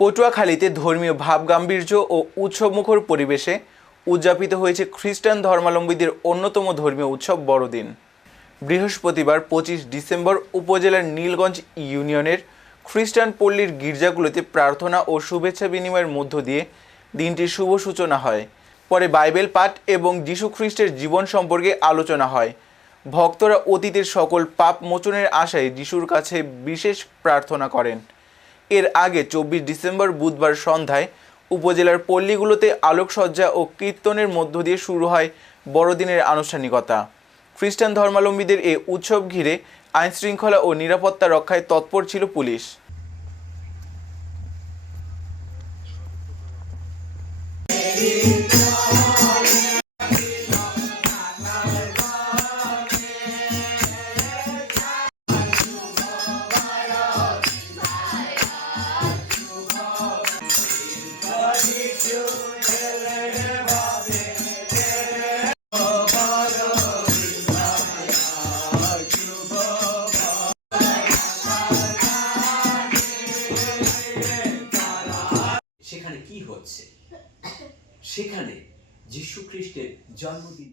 পটুয়াখালীতে ধর্মীয় ভাবগাম্ভীর্য ও উৎসবমুখর পরিবেশে উদযাপিত হয়েছে খ্রিস্টান ধর্মাবলম্বীদের অন্যতম ধর্মীয় উৎসব বড়দিন। বৃহস্পতিবার 25 ডিসেম্বর উপজেলার নীলগঞ্জ ইউনিয়নের খ্রিস্টান পল্লীর গির্জাগুলোতে প্রার্থনা ও শুভেচ্ছা বিনিময়ের মধ্য দিয়ে দিনটির শুভ সূচনা হয়। পরে বাইবেল পাঠ এবং যীশু খ্রিস্টের জীবন সম্পর্কে আলোচনা হয়। ভক্তরা অতীতের সকল পাপ মোচনের আশায় যিশুর কাছে বিশেষ প্রার্থনা করেন। এর আগে 24 ডিসেম্বর বুধবার সন্ধ্যায় উপজেলার পল্লীগুলোতে আলোকসজ্জা ও কীর্তনের মধ্য দিয়ে শুরু হয় বড়দিনের আনুষ্ঠানিকতা। খ্রিস্টান ধর্মাবলম্বীদের এই উৎসব ঘিরে আইনশৃঙ্খলা ও নিরাপত্তা রক্ষায় তৎপর ছিল পুলিশ। সেখানে কি হচ্ছে? সেখানে যীশু খ্রিস্টের জন্মদিন।